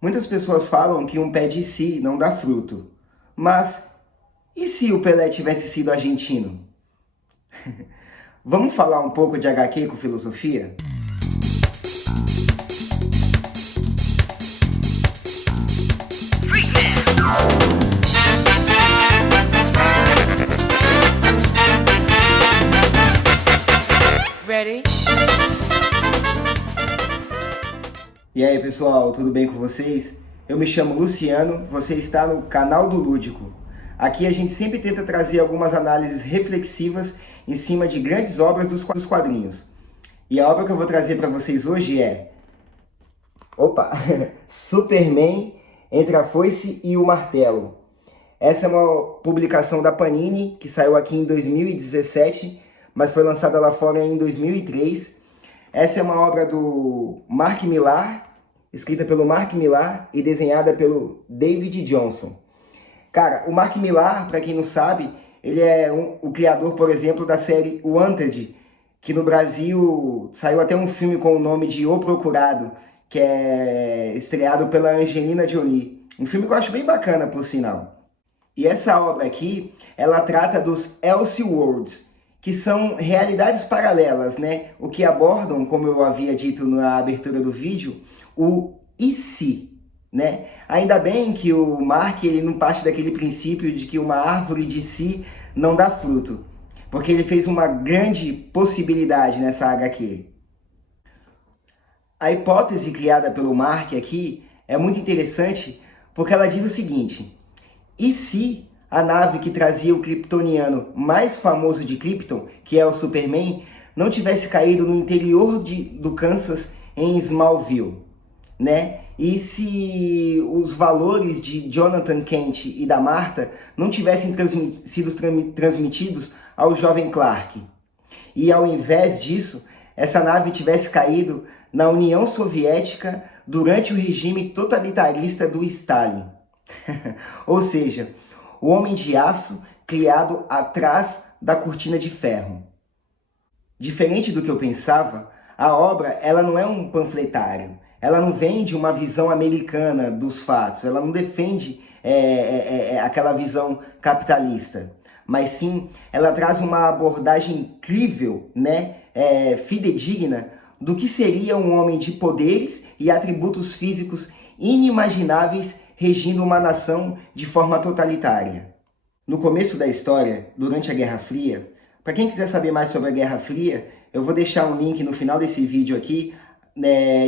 Muitas pessoas falam que um pé de si não dá fruto. Mas e se o Pelé tivesse sido argentino? Vamos falar um pouco de HQ com filosofia? Ready? E aí pessoal, tudo bem com vocês? Eu me chamo Luciano, você está no canal do Lúdico. Aqui a gente sempre tenta trazer algumas análises reflexivas em cima de grandes obras dos quadrinhos. E a obra que eu vou trazer para vocês hoje é... Superman Entre a Foice e o Martelo. Essa é uma publicação da Panini, que saiu aqui em 2017, mas foi lançada lá fora em 2003. Essa é uma obra do Mark Millar, escrita pelo Mark Millar e desenhada pelo David Johnson. Cara, o Mark Millar, para quem não sabe, ele é o criador, por exemplo, da série Wanted, que no Brasil saiu até um filme com o nome de O Procurado, que é estreado pela Angelina Jolie. Um filme que eu acho bem bacana, por sinal. E essa obra aqui, ela trata dos Elseworlds, que são realidades paralelas, né? O que abordam, como eu havia dito na abertura do vídeo, o e se, né? Ainda bem que o Mark, ele não parte daquele princípio de que uma árvore de si não dá fruto, porque ele fez uma grande possibilidade nessa HQ. A hipótese criada pelo Mark aqui é muito interessante, porque ela diz o seguinte: e se a nave que trazia o kryptoniano mais famoso de Krypton, que é o Superman, não tivesse caído no interior do Kansas, em Smallville, né? E se os valores de Jonathan Kent e da Martha não tivessem sido transmitidos ao jovem Clark? E ao invés disso, essa nave tivesse caído na União Soviética durante o regime totalitarista do Stalin. Ou seja, o Homem de Aço criado atrás da cortina de ferro. Diferente do que eu pensava, a obra ela não é um panfletário. Ela não vem de uma visão americana dos fatos. Ela não defende aquela visão capitalista. Mas sim, ela traz uma abordagem incrível, né, fidedigna, do que seria um homem de poderes e atributos físicos inimagináveis regindo uma nação de forma totalitária. No começo da história, durante a Guerra Fria, para quem quiser saber mais sobre a Guerra Fria, eu vou deixar um link no final desse vídeo aqui,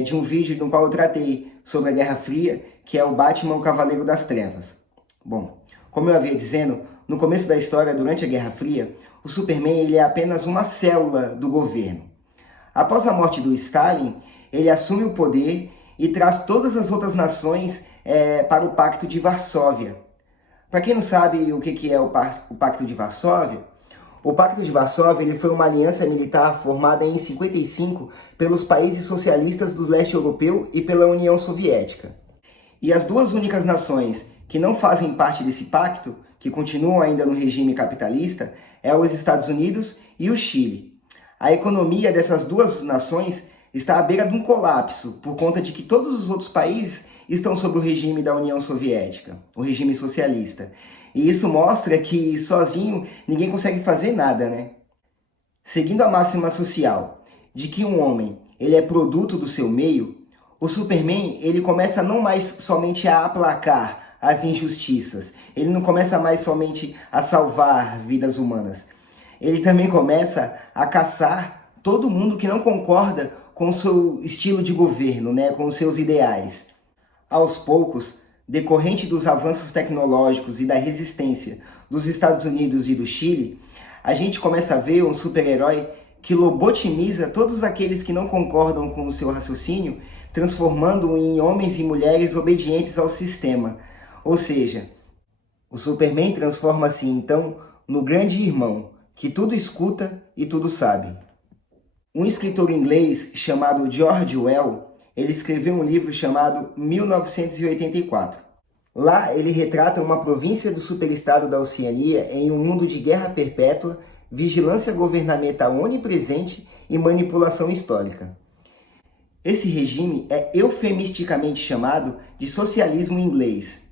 de um vídeo no qual eu tratei sobre a Guerra Fria, que é o Batman, o Cavaleiro das Trevas. Bom, como eu havia dizendo, no começo da história, durante a Guerra Fria, o Superman ele é apenas uma célula do governo. Após a morte do Stalin, ele assume o poder e traz todas as outras nações para o Pacto de Varsóvia. Para quem não sabe o que é o Pacto de Varsóvia, o Pacto de Varsóvia ele foi uma aliança militar formada em 55 pelos países socialistas do leste europeu e pela União Soviética. E as duas únicas nações que não fazem parte desse pacto, que continuam ainda no regime capitalista, é os Estados Unidos e o Chile. A economia dessas duas nações está à beira de um colapso, por conta de que todos os outros países estão sob o regime da União Soviética, o regime socialista. E isso mostra que sozinho ninguém consegue fazer nada, né? Seguindo a máxima social de que um homem ele é produto do seu meio, o Superman ele começa não mais somente a aplacar as injustiças, ele não começa mais somente a salvar vidas humanas, ele também começa a caçar todo mundo que não concorda com o seu estilo de governo, né? Com os seus ideais. Aos poucos, decorrente dos avanços tecnológicos e da resistência dos Estados Unidos e do Chile, a gente começa a ver um super-herói que lobotimiza todos aqueles que não concordam com o seu raciocínio, transformando-o em homens e mulheres obedientes ao sistema. Ou seja, o Superman transforma-se então no grande irmão, que tudo escuta e tudo sabe. Um escritor inglês chamado George Orwell, ele escreveu um livro chamado 1984. Lá ele retrata uma província do superestado da Oceania em um mundo de guerra perpétua, vigilância governamental onipresente e manipulação histórica. Esse regime é eufemisticamente chamado de socialismo inglês.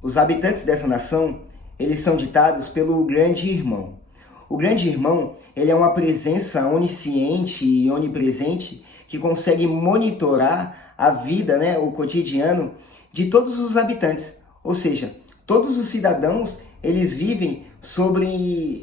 Os habitantes dessa nação, eles são ditados pelo Grande Irmão. O Grande Irmão, ele é uma presença onisciente e onipresente que consegue monitorar a vida, o cotidiano de todos os habitantes. Ou seja, todos os cidadãos, eles vivem sobre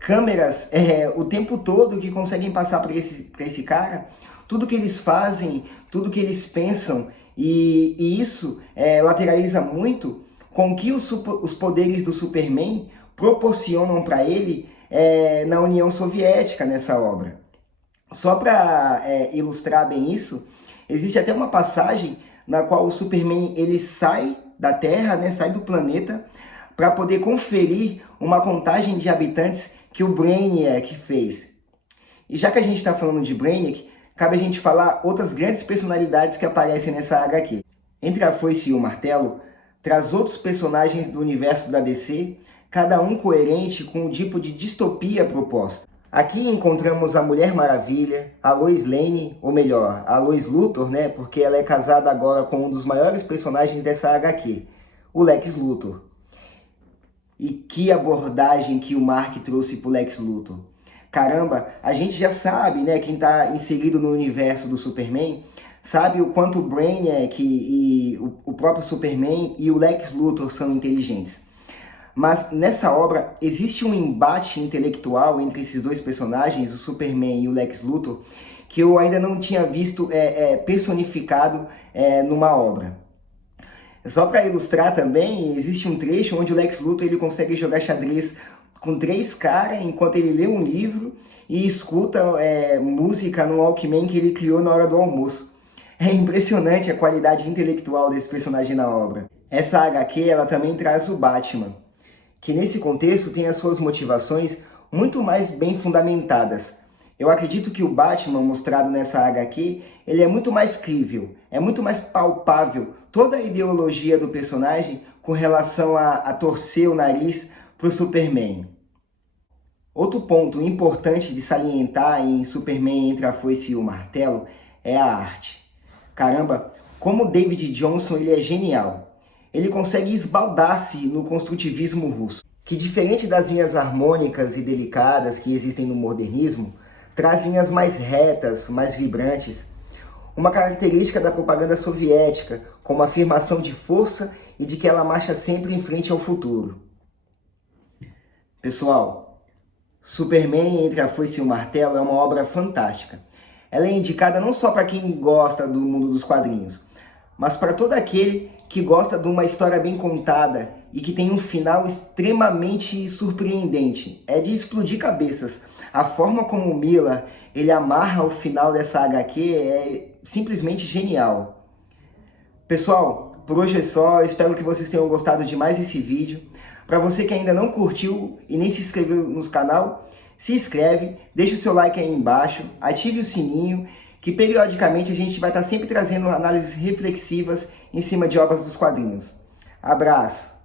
câmeras o tempo todo que conseguem passar para esse cara tudo que eles fazem, tudo que eles pensam, e isso lateraliza muito com que os poderes do Superman proporcionam para ele na União Soviética, nessa obra. Só para ilustrar bem isso, existe até uma passagem na qual o Superman ele sai da Terra, sai do planeta, para poder conferir uma contagem de habitantes que o Brainiac fez. E já que a gente está falando de Brainiac, cabe a gente falar outras grandes personalidades que aparecem nessa HQ. Entre a Foice e o Martelo, traz outros personagens do universo da DC, cada um coerente com o tipo de distopia proposta. Aqui encontramos a Mulher Maravilha, a Lois Lane, ou melhor, a Lois Luthor, porque ela é casada agora com um dos maiores personagens dessa HQ, o Lex Luthor. E que abordagem que o Mark trouxe pro Lex Luthor. Caramba, a gente já sabe, quem está inserido no universo do Superman, sabe o quanto o Brainiac e o próprio Superman e o Lex Luthor são inteligentes. Mas nessa obra existe um embate intelectual entre esses dois personagens, o Superman e o Lex Luthor, que eu ainda não tinha visto personificado numa obra. Só para ilustrar também, existe um trecho onde o Lex Luthor ele consegue jogar xadrez com 3 caras enquanto ele lê um livro e escuta música no Walkman que ele criou na hora do almoço. É impressionante a qualidade intelectual desse personagem na obra. Essa HQ ela também traz o Batman, que nesse contexto tem as suas motivações muito mais bem fundamentadas. Eu acredito que o Batman mostrado nessa HQ, ele é muito mais crível, é muito mais palpável toda a ideologia do personagem com relação a torcer o nariz para o Superman. Outro ponto importante de salientar em Superman Entre a Foice e o Martelo é a arte. Caramba, como o David Johnson ele é genial. Ele consegue esbaldar-se no construtivismo russo, que diferente das linhas harmônicas e delicadas que existem no modernismo, traz linhas mais retas, mais vibrantes, uma característica da propaganda soviética, como a afirmação de força e de que ela marcha sempre em frente ao futuro. Pessoal, Superman Entre a Foice e o Martelo é uma obra fantástica. Ela é indicada não só para quem gosta do mundo dos quadrinhos, mas para todo aquele que gosta de uma história bem contada e que tem um final extremamente surpreendente. É de explodir cabeças. A forma como o Miller ele amarra o final dessa HQ é simplesmente genial. Pessoal, por hoje é só. Espero que vocês tenham gostado de mais esse vídeo. Para você que ainda não curtiu e nem se inscreveu no canal, se inscreve, deixa o seu like aí embaixo, ative o sininho, que periodicamente a gente vai estar sempre trazendo análises reflexivas em cima de obras dos quadrinhos. Abraço!